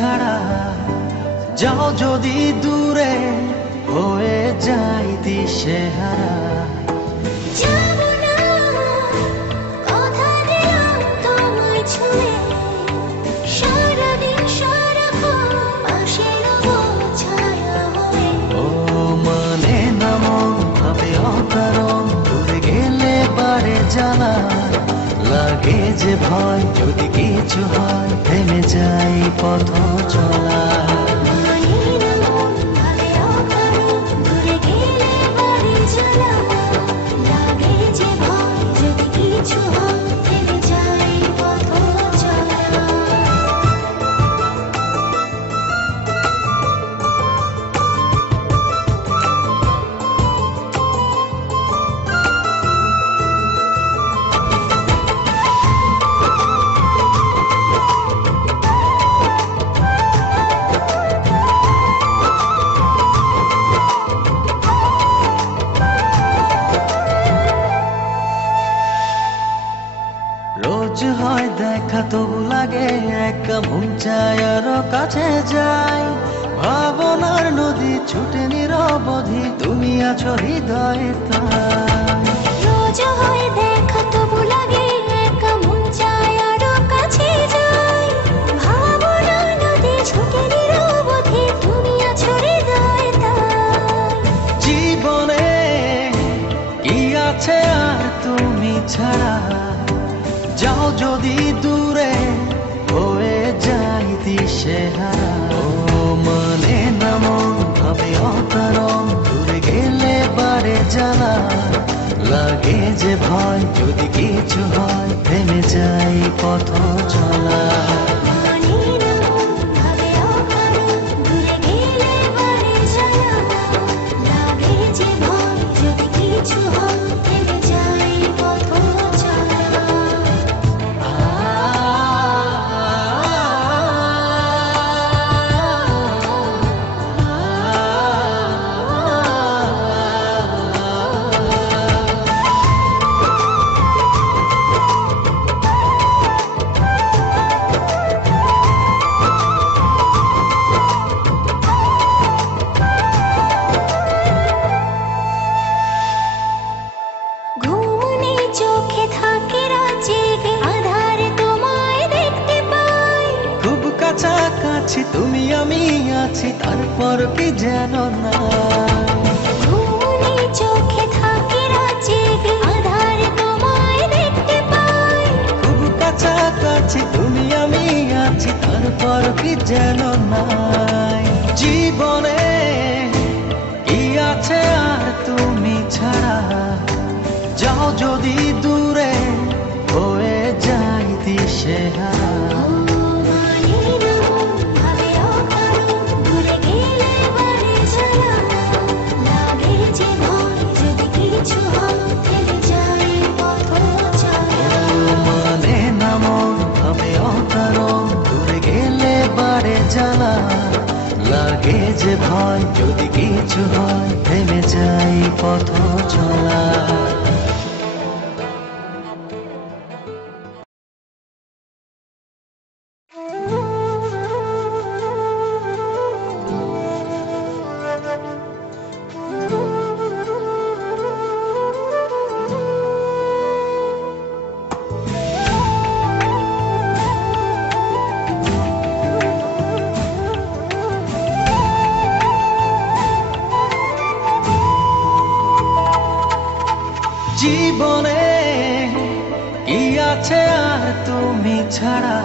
ছাড়া যাও যদি দূরে হয়ে যাই দিশেহারা। যাবো না, কথা দিলাম তোমায় ছুঁয়ে, সারাদিন সারাক্ষণ পাশে রবো ছায়া হয়ে। ও মানে না মন ভাবে অকারণ, দূরে গেলে বাড়ে জ্বালা, লাগে যে ভয় যদি কিছু হয় থেমে যাই পথ চলা। রোজ হয় দেখা তবু লাগে একা, মন চায় আরো কাছে যাই, ভাবনার নদী ছুটে নিরবধি, তুমি আছো হৃদয়ে তাই। রোজ হয় দেখা তবু লাগে একা, মন চায় আরো কাছে যাই, ভাবনার নদী ছুটে নিরবধি, তুমি আছো হৃদয়ে তাই। জীবনে কি আছে আর তুমি ছাড়া, যাও যদি দূরে হয়ে যাই দিশেহারা। ও মানে না মন ভাবে অকারণ, দূরে গেলে বাড়ে জ্বালা, লাগে যে ভয় যদি কিছু হয় থেমে যাই পথ চলা। কাছাকাছি তুমি আমি আছি, তারপর কি যেন না, চোখে থাকে জেগে, আধারে তোমায় দেখতে পাই। খুব কাছাকাছি তুমি আমি আছি, তারপর কি যেন নাই। জীবনে কি আছে আর তুমি ছাড়া, যাও যদি দূরে হয়ে যাই দিশেহারা। জ্বালা লাগে যে ভয় যদি কিছু হয় থেমে যাই পথ চলা। জীবনে কি আছে আর তুমি ছাড়া,